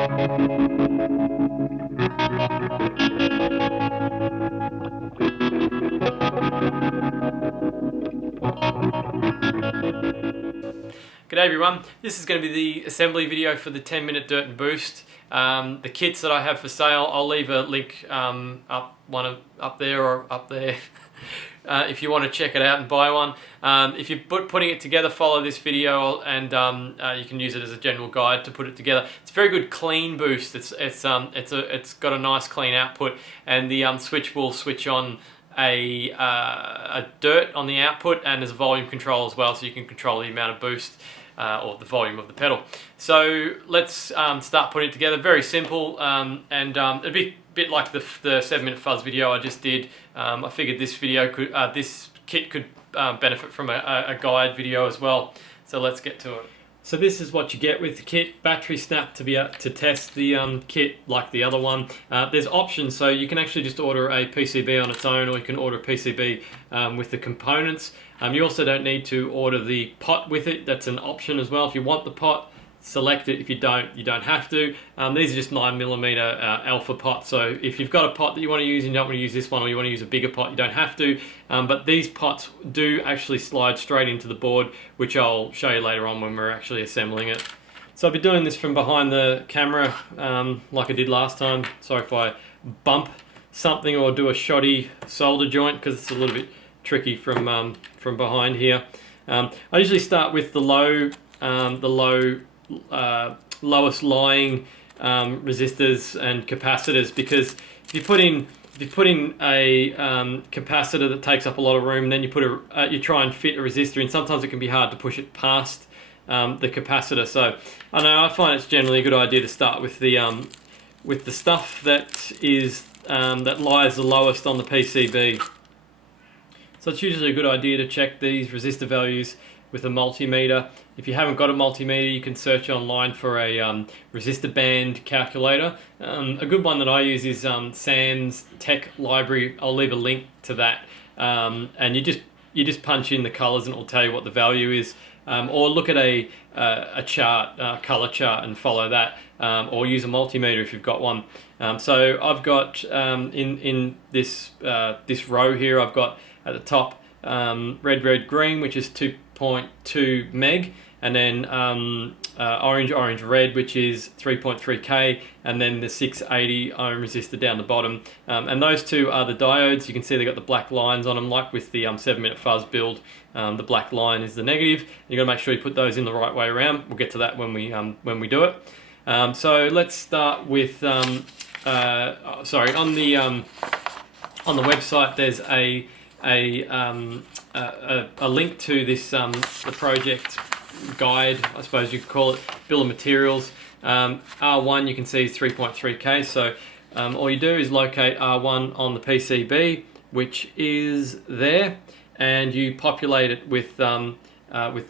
G'day everyone, this is going to be the assembly video for the 10-minute dirt and boost. The kits that I have for sale, I'll leave a link up there or up there if you want to check it out and buy one. If you're putting it together, follow this video and you can use it as a general guide to put it together. It's a very good clean boost. It's got a nice clean output, and the switch will switch on a dirt on the output, and there's a volume control as well, so you can control the amount of boost or the volume of the pedal. So let's start putting it together. Very simple, and it'd be a bit like the 7-minute fuzz video I just did. I figured this kit could benefit from a guide video as well. So let's get to it. So this is what you get with the kit. Battery snap to be able to test the kit like the other one. There's options, so you can actually just order a PCB on its own, or you can order a PCB with the components. You also don't need to order the pot with it. That's an option as well. If you want the pot, select it. If you don't, you don't have to. These are just 9mm alpha pots, so if you've got a pot that you want to use and you don't want to use this one, or you want to use a bigger pot, you don't have to. But these pots do actually slide straight into the board, which I'll show you later on when we're actually assembling it. So I'll be doing this from behind the camera like I did last time. Sorry if I bump something or do a shoddy solder joint, because it's a little bit tricky from behind here. I usually start with the lowest lying resistors and capacitors, because if you put in a capacitor that takes up a lot of room, and then you try and fit a resistor in, sometimes it can be hard to push it past the capacitor. So I find it's generally a good idea to start with the stuff that lies the lowest on the PCB. So it's usually a good idea to check these resistor values with a multimeter. If you haven't got a multimeter, you can search online for a resistor band calculator. A good one that I use is Sans Tech Library. I'll leave a link to that, and you just punch in the colors and it will tell you what the value is. Or look at a chart, color chart, and follow that. Or use a multimeter if you've got one. So I've got in this row here, I've got at the top red, green, which is 2.2 meg, and then orange, red, which is 3.3k, and then the 680 ohm resistor down the bottom. And those two are the diodes. You can see they've got the black lines on them, like with the 7-minute fuzz build. The black line is the negative. You've got to make sure you put those in the right way around. We'll get to that when we do it. So let's start with sorry, on the website there's a link to this the project guide, I suppose you could call it, bill of materials. R1 you can see is 3.3k, so all you do is locate R1 on the PCB, which is there, and you populate it with the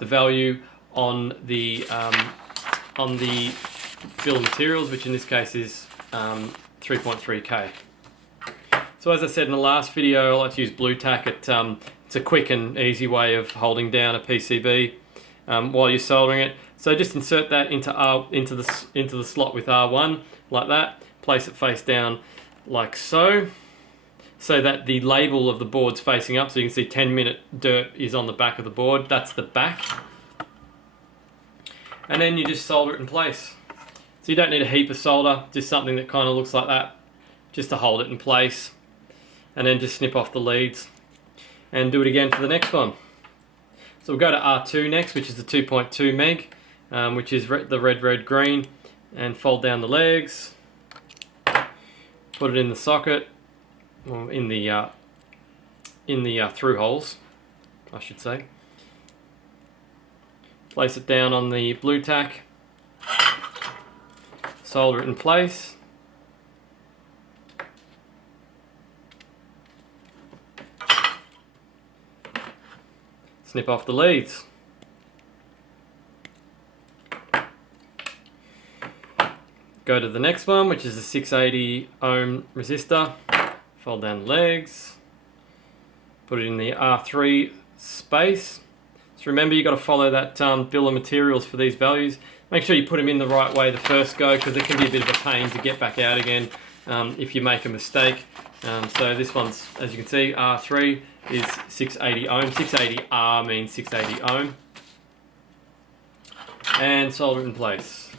value on the bill of materials, which in this case is 3.3k. So as I said in the last video, I like to use blue tack. It's a quick and easy way of holding down a PCB while you're soldering it. So just insert that into the slot with R1 like that. Place it face down like so that the label of the board's facing up. So you can see 10-minute dirt is on the back of the board. That's the back. And then you just solder it in place. So you don't need a heap of solder, just something that kind of looks like that, just to hold it in place. And then just snip off the leads and do it again for the next one. So we'll go to R2 next, which is the 2.2 meg, which is the red, green, and fold down the legs, put it in the socket, or in the through holes, I should say. Place it down on the blue tack, solder it in place. Snip off the leads. Go to the next one, which is a 680 ohm resistor. Fold down the legs. Put it in the R3 space. So remember, you've got to follow that bill of materials for these values. Make sure you put them in the right way the first go, because it can be a bit of a pain to get back out again if you make a mistake. So this one's, as you can see, R3 is 680 ohm. 680R means 680 ohm. And solder it in place.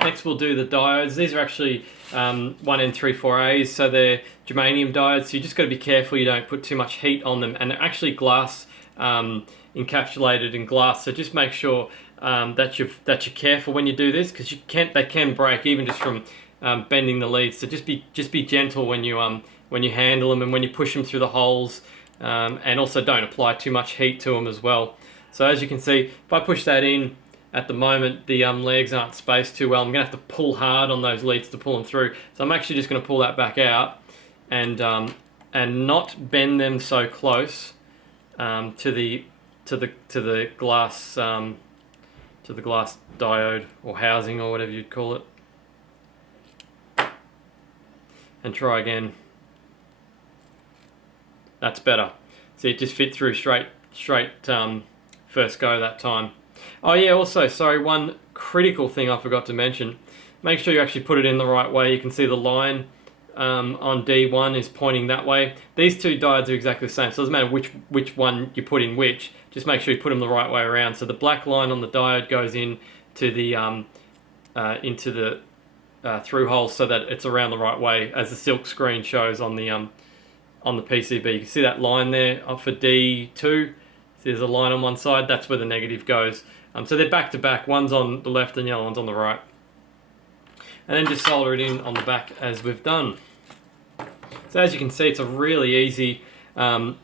Next we'll do the diodes. These are actually 1N34As, so they're germanium diodes, so you just got to be careful you don't put too much heat on them, and they're actually glass, encapsulated in glass, so just make sure that you're careful when you do this, because they can break even just from bending the leads. So just be gentle when you handle them and when you push them through the holes, and also don't apply too much heat to them as well. So as you can see, if I push that in, at the moment the legs aren't spaced too well. I'm going to have to pull hard on those leads to pull them through. So I'm actually just going to pull that back out and not bend them so close to the glass diode or housing or whatever you'd call it. And try again. That's better. See, it just fit through straight first go that time. Oh yeah, also, sorry, one critical thing I forgot to mention. Make sure you actually put it in the right way. You can see the line on D1 is pointing that way. These two diodes are exactly the same, so it doesn't matter which one you put in which. Just make sure you put them the right way around. So the black line on the diode goes into the through hole so that it's around the right way, as the silk screen shows on the PCB. You can see that line there for D2. There's a line on one side, that's where the negative goes. So they're back to back, one's on the left and the other one's on the right. And then just solder it in on the back as we've done. So as you can see, it's a really easy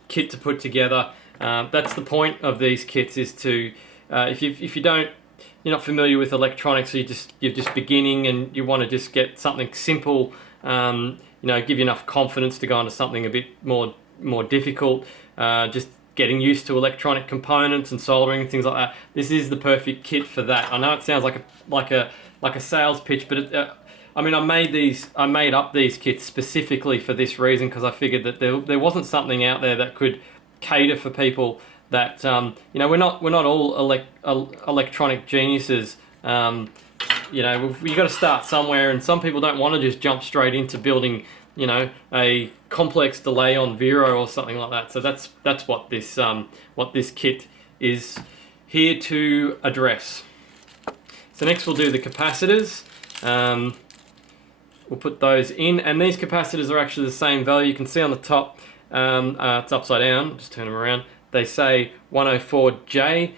kit to put together. That's the point of these kits, is to, if you're not familiar with electronics, or you're just beginning and you want to just get something simple, give you enough confidence to go into something a bit more difficult, just getting used to electronic components and soldering and things like that. This is the perfect kit for that. I know it sounds like a sales pitch, but I mean, I made up these kits specifically for this reason, because I figured that there wasn't something out there that could cater for people that we're not all electronic geniuses. You've got to start somewhere, and some people don't want to just jump straight into building a complex delay on Vero or something like that. So that's what this kit is here to address. So next we'll do the capacitors. We'll put those in, and these capacitors are actually the same value. You can see on the top, it's upside down, just turn them around. They say 104J.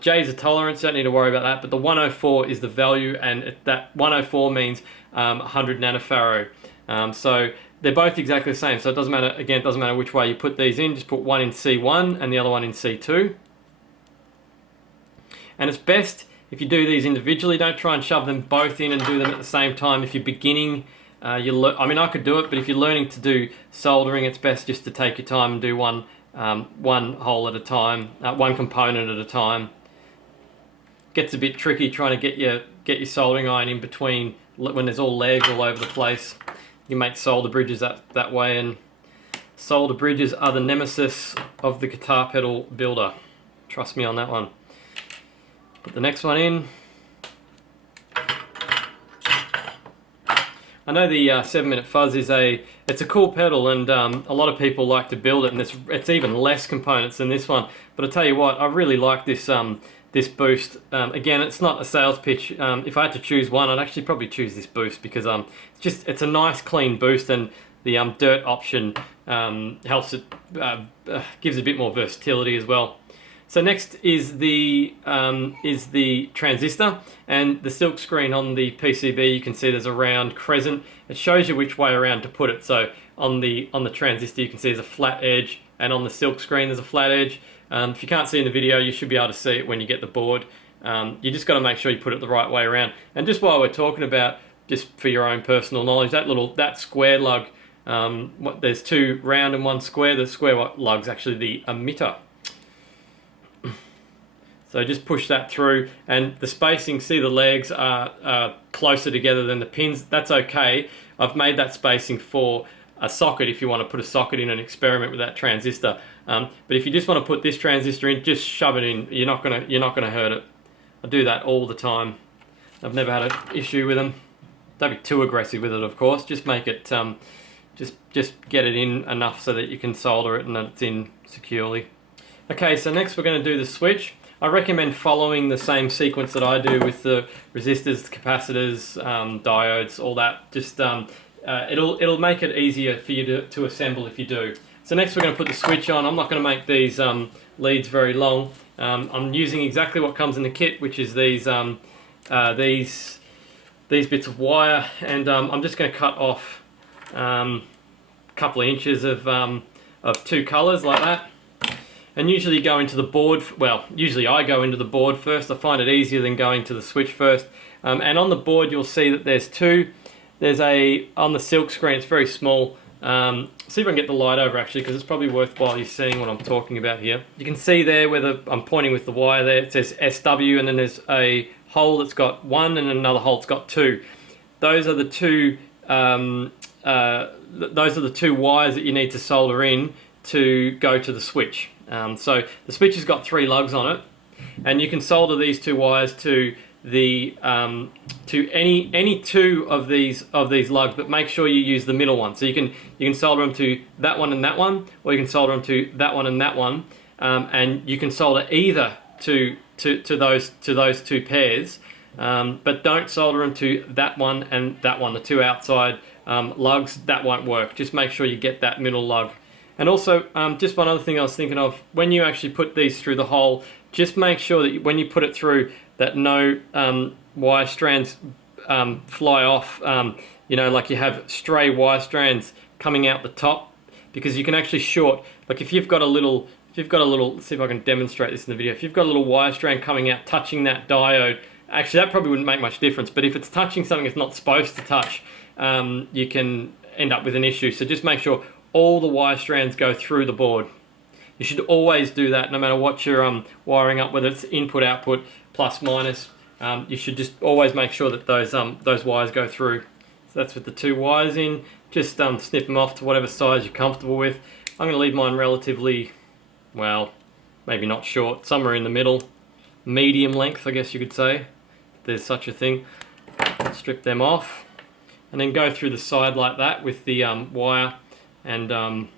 J is a tolerance, don't need to worry about that, but the 104 is the value, and that 104 means 100 nanofarad. So they're both exactly the same, so it doesn't matter, again, it doesn't matter which way you put these in. Just put one in C1 and the other one in C2. And it's best if you do these individually. Don't try and shove them both in and do them at the same time. If you're beginning, I mean, I could do it, but if you're learning to do soldering, it's best just to take your time and do one hole at a time, one component at a time. Gets a bit tricky trying to get your soldering iron in between when there's all legs all over the place. You make solder bridges that way, and solder bridges are the nemesis of the guitar pedal builder. Trust me on that one. Put the next one in. I know the 7-minute fuzz is it's a cool pedal, and a lot of people like to build it, and it's even less components than this one. But I tell you what, I really like this this boost. Again, it's not a sales pitch. If I had to choose one, I'd actually probably choose this boost, because it's a nice clean boost, and the dirt option helps it, gives a bit more versatility as well. So next is the transistor, and the silk screen on the PCB. You can see there's a round crescent. It shows you which way around to put it. So on the transistor, you can see there's a flat edge, and on the silk screen there's a flat edge. If you can't see in the video, you should be able to see it when you get the board. You just got to make sure you put it the right way around. And just while we're talking about, just for your own personal knowledge, that square lug, there's two round and one square. The square lug's actually the emitter. So just push that through, and the spacing, see the legs are closer together than the pins. That's okay. I've made that spacing for a socket if you want to put a socket in and experiment with that transistor. But if you just want to put this transistor in, just shove it in. You're not gonna hurt it. I do that all the time. I've never had an issue with them. Don't be too aggressive with it, of course. Just make it, just get it in enough so that you can solder it and that it's in securely. Okay, so next we're going to do the switch. I recommend following the same sequence that I do with the resistors, capacitors, diodes, all that. Just it'll make it easier for you to assemble if you do. So next we're going to put the switch on. I'm not going to make these leads very long. I'm using exactly what comes in the kit, which is these bits of wire, and I'm just going to cut off a couple of inches of two colours like that. And usually go into the board, well, usually I go into the board first. I find it easier than going to the switch first. And on the board you'll see that there's two. There's on the silk screen, it's very small. See if I can get the light over actually, because it's probably worthwhile you seeing what I'm talking about here. You can see there where I'm pointing with the wire there, it says SW, and then there's a hole that's got 1 and another hole that's got 2. Those are the two wires that you need to solder in to go to the switch. So the switch has got 3 lugs on it, and you can solder these 2 wires to the to any 2 of these lugs, but make sure you use the middle one. So you can solder them to that one and that one, or you can solder them to that one and that one, and you can solder either to those 2 pairs, but don't solder them to that one and that one, the 2 outside lugs. That won't work. Just make sure you get that middle lug. And also, just one other thing I was thinking of, when you actually put these through the hole, just make sure that when you put it through, that no wire strands fly off, you know, like you have stray wire strands coming out the top, because you can actually short, like if you've got a little, let's see if I can demonstrate this in the video, if you've got a little wire strand coming out touching that diode, actually that probably wouldn't make much difference, but if it's touching something it's not supposed to touch, you can end up with an issue. So just make sure all the wire strands go through the board. You should always do that no matter what you're wiring up, whether it's input, output, plus, minus. You should just always make sure that those wires go through. So that's with the 2 wires in. Just snip them off to whatever size you're comfortable with. I'm going to leave mine relatively, well, maybe not short, somewhere in the middle. Medium length, I guess you could say, if there's such a thing. Strip them off. And then go through the side like that with the wire. And I'm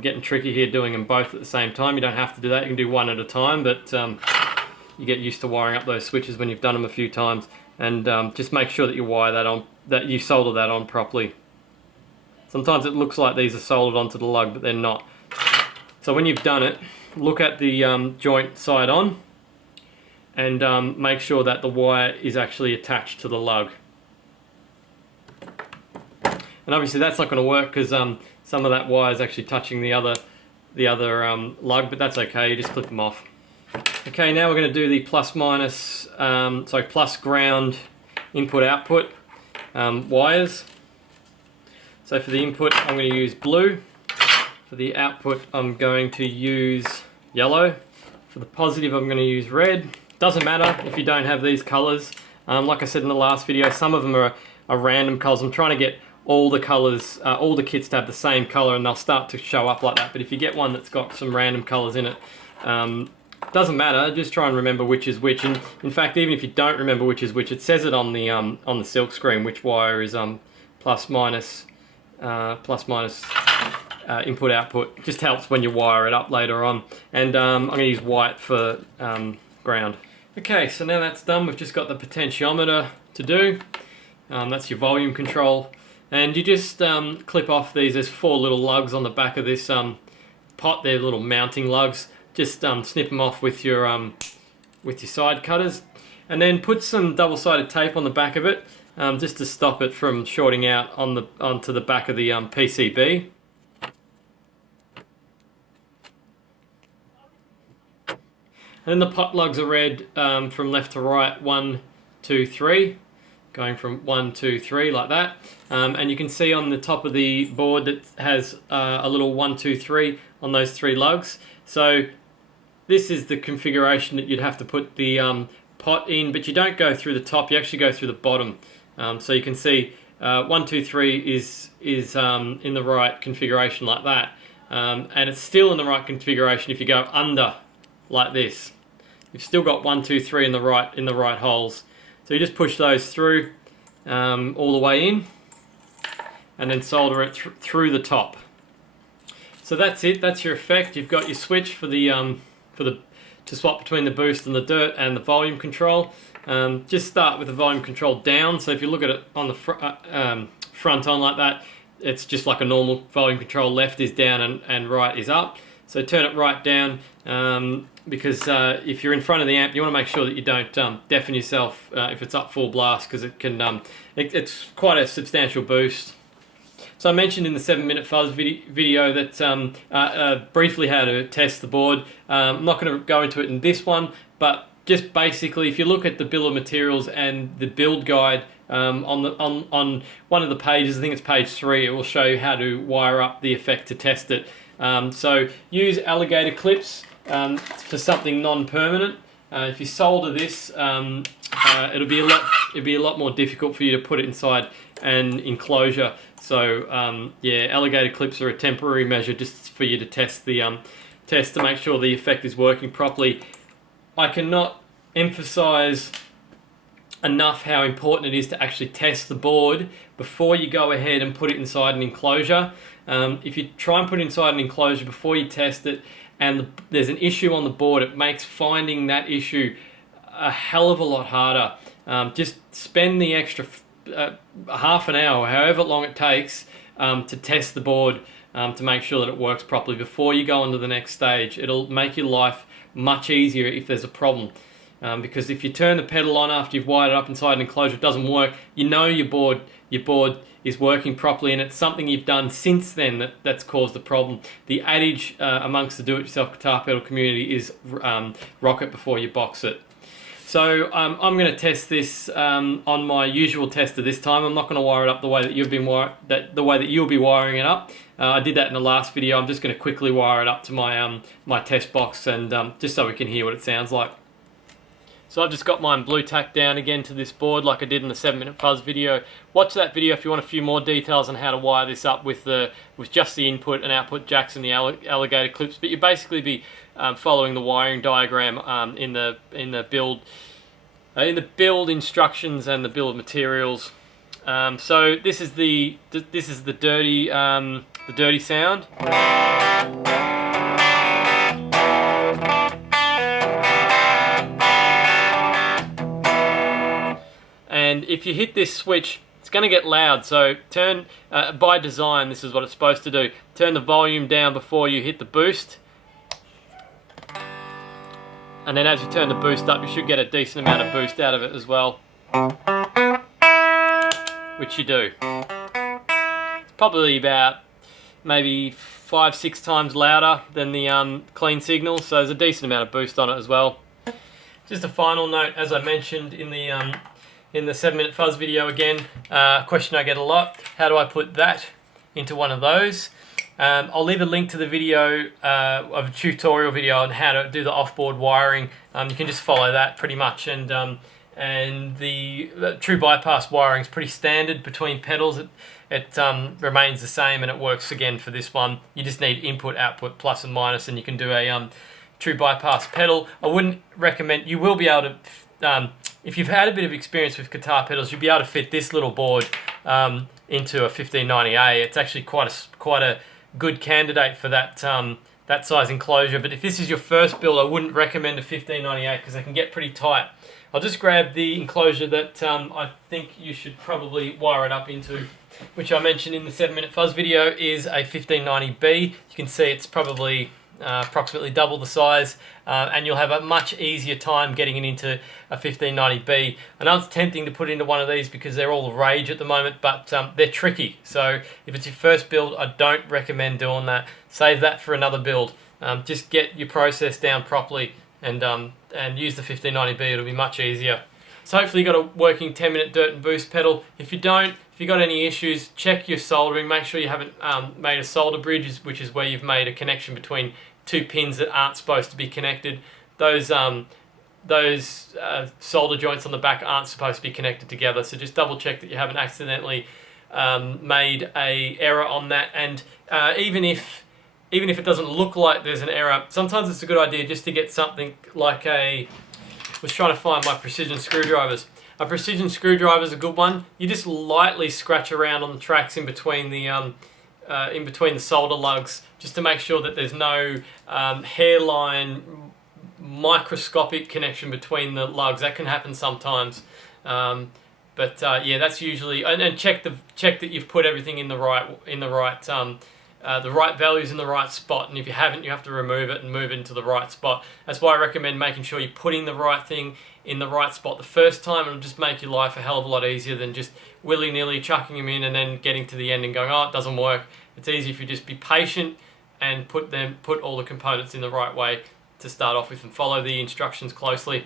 getting tricky here doing them both at the same time. You don't have to do that, you can do one at a time, but you get used to wiring up those switches when you've done them a few times. And just make sure that you wire that on, that you solder that on properly. Sometimes it looks like these are soldered onto the lug, but they're not. So when you've done it, look at the joint side on, and make sure that the wire is actually attached to the lug. And obviously that's not going to work because some of that wire is actually touching the other lug, but that's okay, you just clip them off. Okay, now we're going to do the plus minus, plus ground input output wires. So for the input I'm going to use blue, for the output I'm going to use yellow, for the positive I'm going to use red. Doesn't matter if you don't have these colours. Like I said in the last video, some of them are random colours. I'm trying to get all the colours, all the kits to have the same colour, and they'll start to show up like that. But if you get one that's got some random colours in it, doesn't matter, just try and remember which is which. And in fact, even if you don't remember which is which, it says it on the silk screen which wire is plus minus input output. It just helps when you wire it up later on. And I'm going to use white for ground. Okay, so now that's done, we've just got the potentiometer to do. That's your volume control. And you just clip off these. There's 4 little lugs on the back of this pot. They're little mounting lugs. Just snip them off with your side cutters, and then put some double-sided tape on the back of it, just to stop it from shorting out onto the back of the PCB. And then the pot lugs are read from left to right, 1, 2, 3. Going from 1, 2, 3 like that, and you can see on the top of the board that has a little 1, 2, 3 on those 3 lugs. So this is the configuration that you'd have to put the pot in, but you don't go through the top, you actually go through the bottom. So you can see 1, 2, 3 is in the right configuration like that, and it's still in the right configuration if you go under like this. You've still got 1, 2, 3 in the right holes. So you just push those through all the way in, and then solder it through the top. So that's it. That's your effect. You've got your switch for the to swap between the boost and the dirt and the volume control. Just start with the volume control down. So if you look at it on the front on like that, it's just like a normal volume control. Left is down and right is up. So turn it right down, because if you're in front of the amp, you want to make sure that you don't deafen yourself if it's up full blast, because it can it's quite a substantial boost. So I mentioned in the 7-minute fuzz video that briefly how to test the board. I'm not going to go into it in this one, but just basically, if you look at the bill of materials and the build guide on one of the pages, I think it's page 3, it will show you how to wire up the effect to test it. So use alligator clips for something non-permanent. If you solder this, it'll be a lot more difficult for you to put it inside an enclosure. So yeah, alligator clips are a temporary measure just for you to test to make sure the effect is working properly. I cannot emphasize enough how important it is to actually test the board before you go ahead and put it inside an enclosure. If you try and put it inside an enclosure before you test it, and there's an issue on the board, it makes finding that issue a hell of a lot harder. Just spend the extra half an hour, however long it takes, to test the board to make sure that it works properly before you go on to the next stage. It'll make your life much easier if there's a problem. Because if you turn the pedal on after you've wired it up inside an enclosure, it doesn't work, you know your board is working properly, and it's something you've done since then that's caused the problem. The adage amongst the do-it-yourself guitar pedal community is rock it before you box it. So I'm going to test this on my usual tester this time. I'm not going to wire it up the way that you'll be wiring it up. I did that in the last video. I'm just going to quickly wire it up to my my test box, and just so we can hear what it sounds like. So I've just got mine blue tacked down again to this board like I did in the 7-minute fuzz video. Watch that video if you want a few more details on how to wire this up with just the input and output jacks and the alligator clips. But you basically be following the wiring diagram in the build instructions and the bill of materials. So this is the dirty sound. And if you hit this switch, it's going to get loud. So turn, by design, this is what it's supposed to do. Turn the volume down before you hit the boost. And then as you turn the boost up, you should get a decent amount of boost out of it as well. Which you do. It's probably about maybe 5-6 times louder than the clean signal, so there's a decent amount of boost on it as well. Just a final note, as I mentioned in the 7-minute fuzz video again, a question I get a lot: how do I put that into one of those? I'll leave a link to the video of a tutorial video on how to do the off-board wiring. You can just follow that pretty much, and the true bypass wiring is pretty standard between pedals. It remains the same, and it works again for this one. You just need input, output, plus and minus, and you can do a true bypass pedal. I wouldn't recommend. You will be able to. If you've had a bit of experience with guitar pedals, you'll be able to fit this little board into a 1590A. It's actually quite a good candidate for that size enclosure. But if this is your first build, I wouldn't recommend a 1590A because they can get pretty tight. I'll just grab the enclosure that I think you should probably wire it up into, which I mentioned in the 7-minute fuzz video, is a 1590B. You can see it's probably approximately double the size, and you'll have a much easier time getting it into a 1590B. I know it's tempting to put into one of these because they're all the rage at the moment, but they're tricky. So if it's your first build, I don't recommend doing that. Save that for another build. Just get your process down properly and use the 1590B. It'll be much easier. So hopefully you got a working 10-minute dirt and boost pedal. If you don't, if you got any issues, check your soldering. Make sure you haven't made a solder bridge, which is where you've made a connection between two pins that aren't supposed to be connected. Those solder joints on the back aren't supposed to be connected together. So just double check that you haven't accidentally made a error on that. And even if it doesn't look like there's an error, sometimes it's a good idea just to get something like I was trying to find my precision screwdrivers. A precision screwdriver is a good one. You just lightly scratch around on the tracks in between the solder lugs, just to make sure that there's no hairline, microscopic connection between the lugs. That can happen sometimes. Yeah, that's usually, and check that you've put everything in the right values in the right spot. And if you haven't, you have to remove it and move it into the right spot. That's why I recommend making sure you're putting the right thing in the right spot the first time. It'll just make your life a hell of a lot easier than just willy-nilly chucking them in and then getting to the end and going, oh, it doesn't work. It's easy if you just be patient and put all the components in the right way to start off with and follow the instructions closely.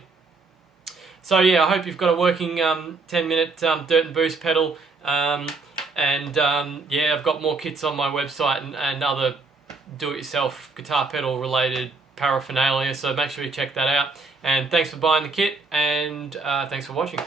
So yeah, I hope you've got a working 10-minute dirt and boost pedal. Yeah, I've got more kits on my website and other do-it-yourself guitar pedal related paraphernalia, so make sure you check that out. And thanks for buying the kit, and thanks for watching.